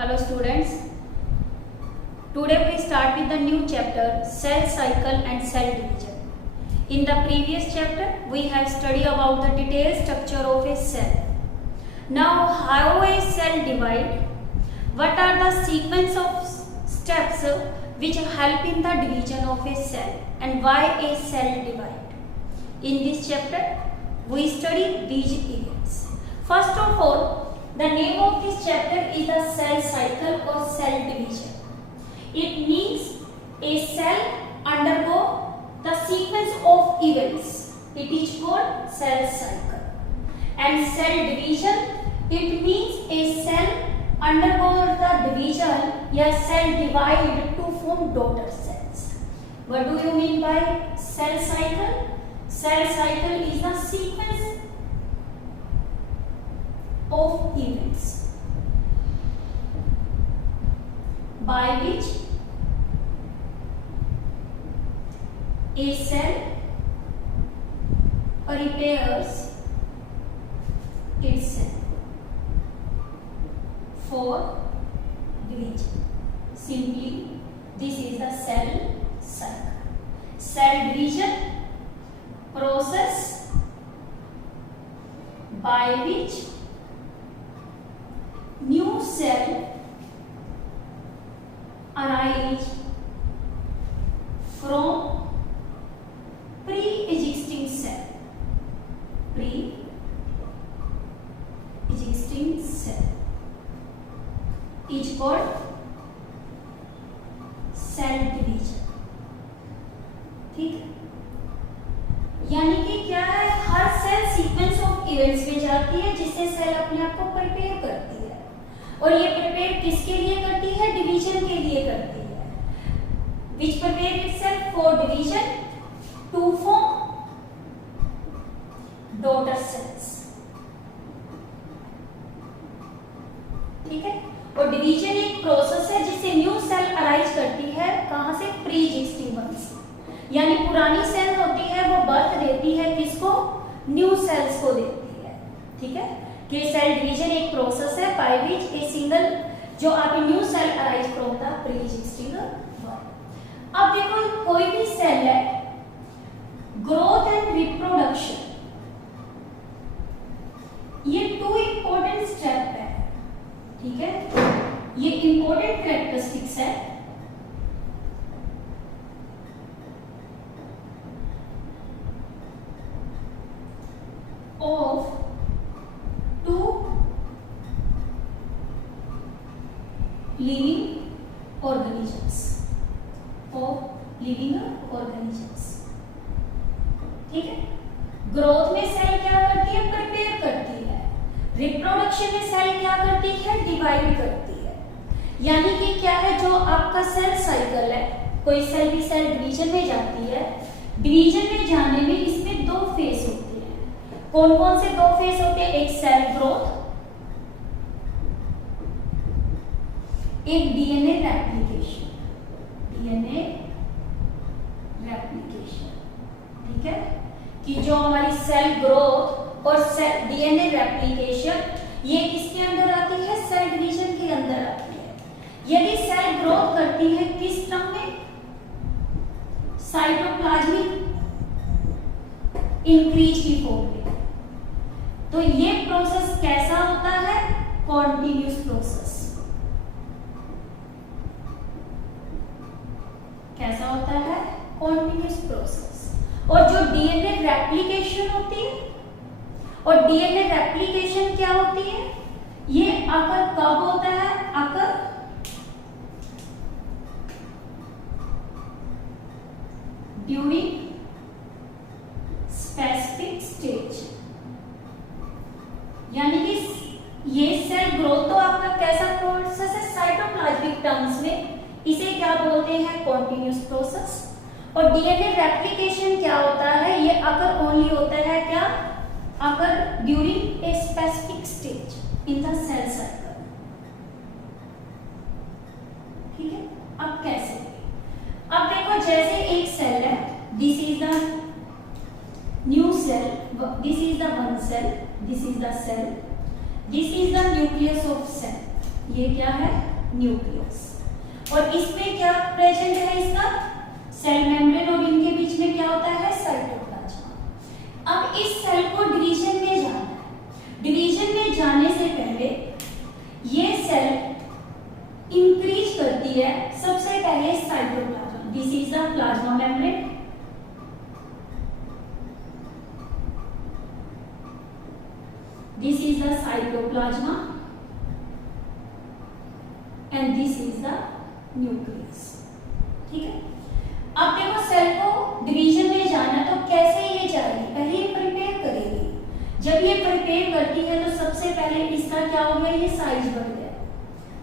Hello students. Today we start with the new chapter cell cycle and cell division. In the previous chapter we have studied about the detailed structure of a cell. Now how a cell divide, what are the sequence of steps which help in the division of a cell and why a cell divide. In this chapter we study these events. First of all, the name of this chapter is the cell cycle or cell division. It means a cell undergo the sequence of events. It is called cell cycle. And cell division, it means a cell undergoes the division या cell divide to form daughter cells. What do you mean by cell cycle? Cell cycle is the sequence of events by which a cell prepares itself for division. Simply, this is the cell cycle. Cell division process by which new cell arise from pre-existing cell. Pre-existing cell is called cell division. ठीक है, यानी कि क्या है, हर cell sequence of events में जाती है जिससे सेल अपने आप को प्रिपेयर करती है और ये प्रिपेयर किसके लिए करती है? डिवीजन के लिए करती है. Which prepare itself for division to form daughter cells. ठीक है, और डिवीजन एक प्रोसेस है जिससे न्यू सेल अराइज करती है. कहां से? प्री एग्जिस्टिंग वन से. यानी पुरानी सेल होती है वो बर्थ देती है किसको? न्यू सेल्स को देती है. ठीक है, कि सेल डिवीजन एक प्रोसेस है बाय विच ए सिंगल जो आपकी new cell arise from the pre existing one. अब देखो, कोई भी सेल है, ग्रोथ एंड रिप्रोडक्शन ये टू इंपॉर्टेंट स्टेप है. ठीक है, ये इंपॉर्टेंट कैरेक्टरिस्टिक्स है of two living organisms. ठीक है, ग्रोथ में सेल क्या करती है? प्रिपेयर करती है. रिप्रोडक्शन में सेल क्या करती है? डिवाइड करती है. यानी कि क्या है, जो आपका सेल साइकिल है, कोई सेल भी सेल डिवीजन में जाती है. डिवीजन में जाने में इसमें दो फेज होते हैं. कौन कौन से दो फेज होते हैं? एक सेल ग्रोथ, एक डीएनए रेप्लिकेशन. ठीक है, कि जो हमारी सेल ग्रोथ और सेल डीएनए रेप्लिकेशन ये किसके अंदर आती है? सेल डिवीजन के अंदर आती है. यदि सेल ग्रोथ करती है किस क्रम में? साइटोप्लाज्मिक इंक्रीज की फॉर्म में. तो ये प्रोसेस कैसा होता है? Continuous process. कैसा होता है? Continuous process. और जो डीएनए रेप्लिकेशन होती है, और डीएनए रेप्लिकेशन क्या होती है? ये अकर कब होता है? अकर ड्यूरिंग स्पेसिफिक स्टेज. यानी कि ये सेल ग्रोथ तो आपका कैसा प्रोसेस है? साइटोप्लाज्मिक टर्म्स में इसे क्या बोलते हैं? Continuous process. और डीएनए रेप्लिकेशन क्या होता है? ये अगर ओनली होता है क्या? अगर during a specific stage in the cell cycle. ठीक है, अब कैसे? अब देखो, जैसे एक सेल है, this is the new cell, this is the one cell, this is the cell, this is the nucleus of cell. ये क्या है? न्यूक्लियस। और इसमें क्या प्रेजेंट है इसका? सेल मेम्ब्रेन, और इनके बीच में क्या होता है? साइटोप्लाज्मा। अब इस सेल को डिवीजन में जाना है। डिवीजन में जाने से पहले ये सेल इंक्रीज करती है सबसे पहले cytoplasm. This is the plasma membrane, this is the cytoplasm and this is the nucleus. ठीक है, अब देखो सेल को डिवीजन में जाना तो कैसे ये जाएगी? पहले ये प्रिपेयर करेगी। जब ये प्रिपेयर करती है तो सबसे पहले इसका क्या हो गया? ये साइज बढ़ गया,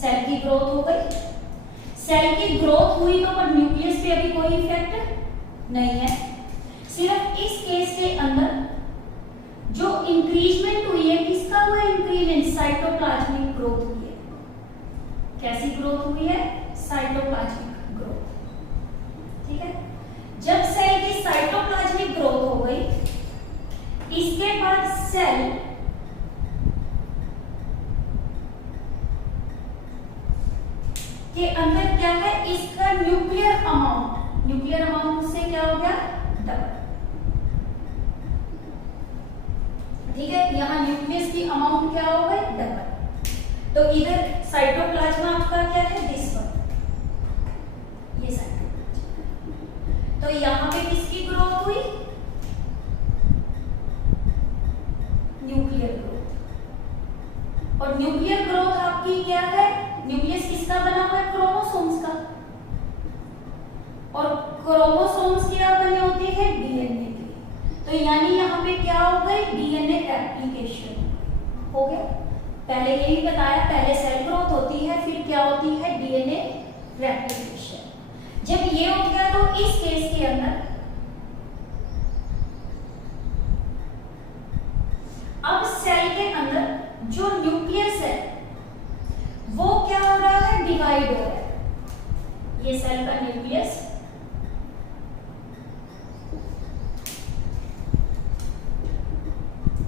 सेल की ग्रोथ हो गई। सेल की ग्रोथ हुई तो पर न्यूक्लियस पे अभी कोई इफेक्ट नहीं है। सिर्फ इस केस के अंदर जो इंक्रीजमेंट हुई है, किसका हुआ इंक्रीजमेंट? साइटोप्लाज्मिक ग्रोथ हुई है। कैसी ग्रोथ हुई है? Cytoplasmic growth. ठीक है, जब सेल की साइटोप्लाज्मिक ग्रोथ हो गई, इसके बाद सेल के अंदर क्या है? इसका न्यूक्लियर अमाउंट से क्या हो गया? डबल। ठीक है, यहां न्यूक्लियस की अमाउंट क्या हो गई? डबल। तो इधर साइटोप्लाज्मा आपका क्या है? दिस वन, ये साइटोप्लाज्मा। तो यहां पे किसकी ग्रोथ हुई? Nuclear growth. और न्यूक्लियर ग्रोथ आपकी क्या है? न्यूक्लियस किसका बना हुआ है? क्रोमोसोम्स का। और क्रोमोसोम्स क्या बने होते हैं? डीएनए के। तो यानी यहाँ पे क्या हो गई? डीएनए रेप्लिकेशन हो गया। पहले ये भी बताया, पहले सेल ग्रोथ होती है, फिर क्या होती है? DNA replication. जब ये हो गया तो इस केस के अंदर अब सेल के अंदर जो न्यूक्लियस है वो क्या हो रहा है? डिवाइड हो रहा है। ये सेल का न्यूक्लियस,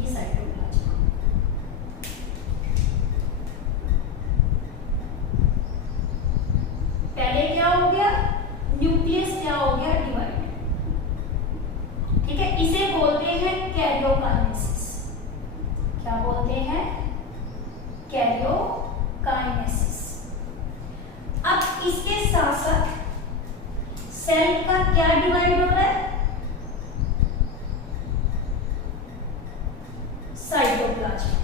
ये साइटोप्लाज्मा। पहले क्या हो गया? न्यूक्लियस क्या हो गया? डिवाइड। ठीक है, इसे बोलते हैं कैरियोकाइनेसिस। क्या बोलते हैं? कैरियोकाइनेसिस। अब इसके साथ साथ सेल का क्या डिवाइड हो रहा है? साइटोप्लाज्मा।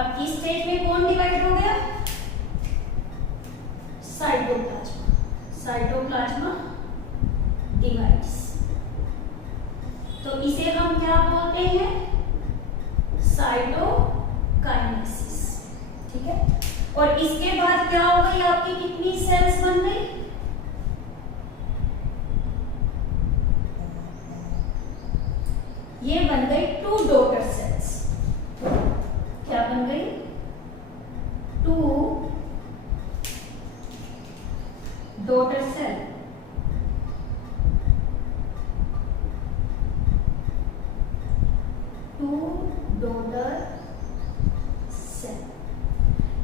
अब इस स्टेज में कौन डिवाइड हो गया? साइटोप्लाज्मा। Cytoplasm divides. तो इसे हम क्या बोलते हैं? साइटोकाइनेसिस। ठीक है, और इसके बाद क्या हो गई? आपकी कितनी सेल्स बन गई? ये बन गई 2 डॉटर सेल्स। क्या बन गई? 2 डॉटर सेल।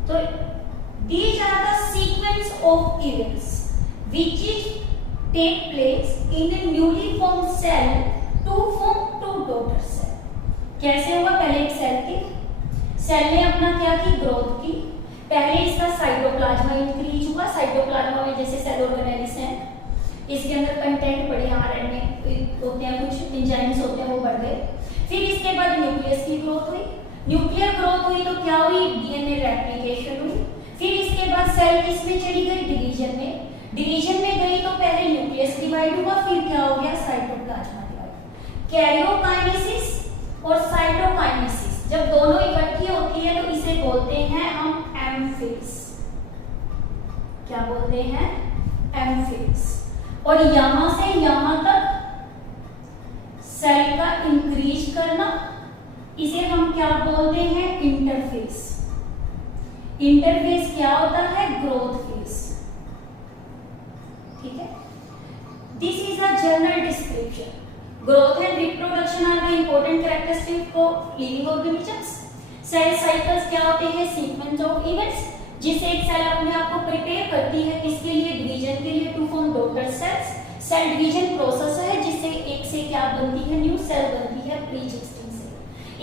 तो these are the sequence of events which is take place in a newly formed cell to form 2 daughter cell. कैसे हुआ? पहले एक सेल ने अपना क्या की? ग्रोथ की। पहले इसका साइटोप्लाज्मा इंक्रीज हुआ। साइटोप्लाज्मा में जैसे सेल ऑर्गेनेल्स हैं, इसके अंदर कंटेंट बढ़े, आरएनए होते हैं, कुछ एंजाइम्स होते हैं, वो बढ़ गए। फिर इसके बाद न्यूक्लियस की ग्रोथ हुई। न्यूक्लियर ग्रोथ हुई तो क्या हुई? डीएनए रेप्लिकेशन हुई। फिर इसके बाद सेल किसमें चली गई? डिवीजन में। डिवीजन में गई तो पहले न्यूक्लियस डिवाइड हुआ, फिर क्या हो गया? Cytoplasm divide. कैरियोकाइनेसिस और साइटोकाइनेसिस जब दोनों इकट्ठी होती है तो इसे बोलते हैं हम एम फेज। क्या बोलते हैं? M phase. और यहां से यहां तक सेल का इंक्रीज करना, इसे हम क्या बोलते हैं? इंटरफेस। इंटरफेस क्या होता है? Growth phase. ठीक है। This is a general description. Growth and reproduction are the important characteristic of living organisms. Cell cycles क्या होते हैं? सीक्वेंस ऑफ इवेंट्स जिससे एक सेल अपने आप को प्रिपेयर करती है किसके लिए? डिवीजन के लिए, to form daughter cells. Cell division process है जिससे एक से क्या बनती है? न्यू सेल बनती है प्री एग्जिस्टिंग सेल।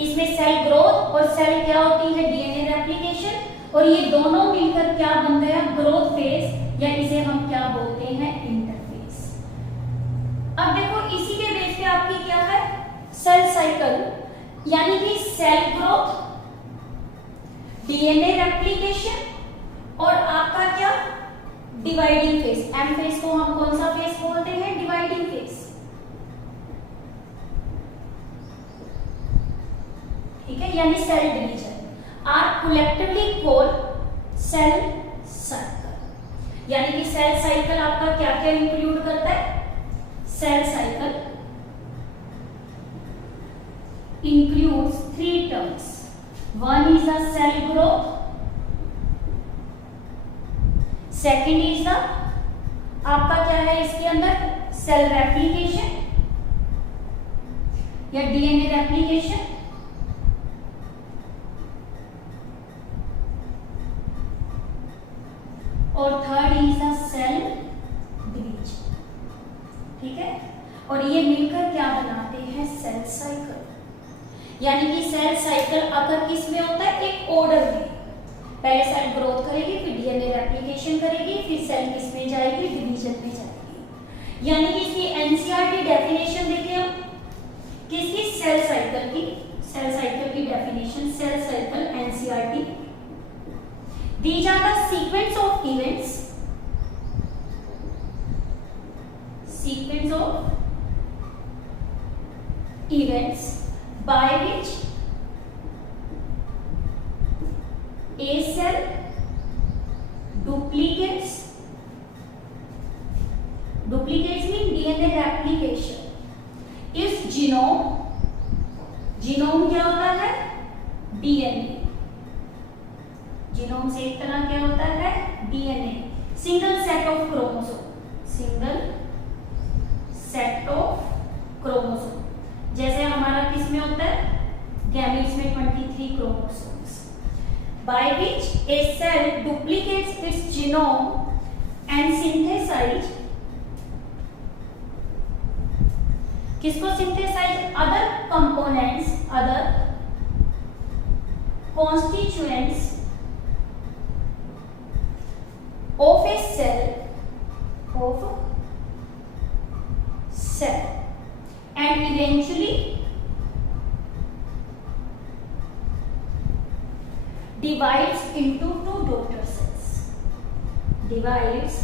इसमें सेल ग्रोथ और सेल क्या होती है? डीएनए रेप्लिकेशन, और ये दोनों मिलकर क्या बन गया? ग्रोथ फेज, या इसे हम क्या बोलते हैं? इंटरफेज। अब देखो इसी के बेस पे आपकी क्या है? सेल साइकिल, यानी कि सेल ग्रोथ, डीएनए रेप्लिकेशन और आपका क्या? Dividing phase. एम फेज को हम कौन सा फेज बोलते हैं? Dividing phase. ठीक है, यानी cell division are collectively called cell cycle. यानी कि सेल साइकिल आपका क्या क्या इंक्लूड करता है? Cell cycle includes three terms. One is the cell growth, second is the आपका क्या है इसके अंदर? सेल रेप्लिकेशन या डीएनए रेप्लिकेशन, और third is the cell division. ठीक है, और ये मिलकर क्या बनाते हैं? Cell cycle. यानी कि सेल साइकिल अगर किस में होता है? एक ऑर्डर में। पहले सेल ग्रोथ करेगी, फिर डीएनए रेप्लिकेशन करेगी, फिर सेल किस में जाएगी? डिवीजन में जाएगी। यानी कि इसकी एनसीईआरटी डेफिनेशन देखिए हम किसकी? सेल साइकिल की। सेल साइकिल की definition cell cycle NCERT. These are the sequence of events, by which a cell duplicates mean DNA replication its genome क्या होता है? DNA। जीनोम से एक तरह क्या होता है? DNA. Single set of chromosome, जैसे हमारा किस में होता है? गैमीट्स में 23 chromosomes. By which a cell duplicates its genome and synthesise, किसको synthesise? Other components, other constituents of a cell and eventually divides into two daughter cells. Divides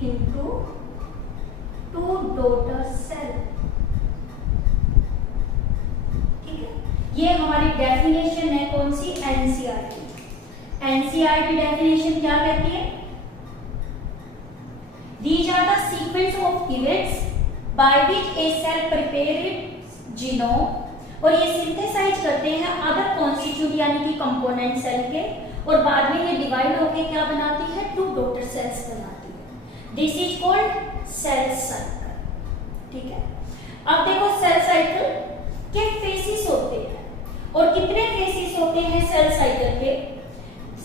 into two daughter cell. ठीक है, ये हमारी definition है कौन सी? NCERT. NCERT definition क्या कहती है? These are the sequence of events by which a cell prepare its genome, और ये सिंथेसाइज करते हैं अदर कॉन्स्टिट्यूट यानी कि कंपोनेंट सेल के, और बाद में ये डिवाइड होकर क्या बनाती है? टू डॉटर सेल्स बनाती है। This is called cell cycle. ठीक है, अब देखो सेल साइकिल के फेसिस होते हैं, और कितने फेसिस होते हैं सेल साइकिल के?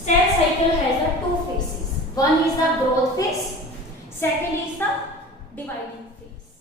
Cell cycle has the two phases. One is the growth phase, second is the dividing phase.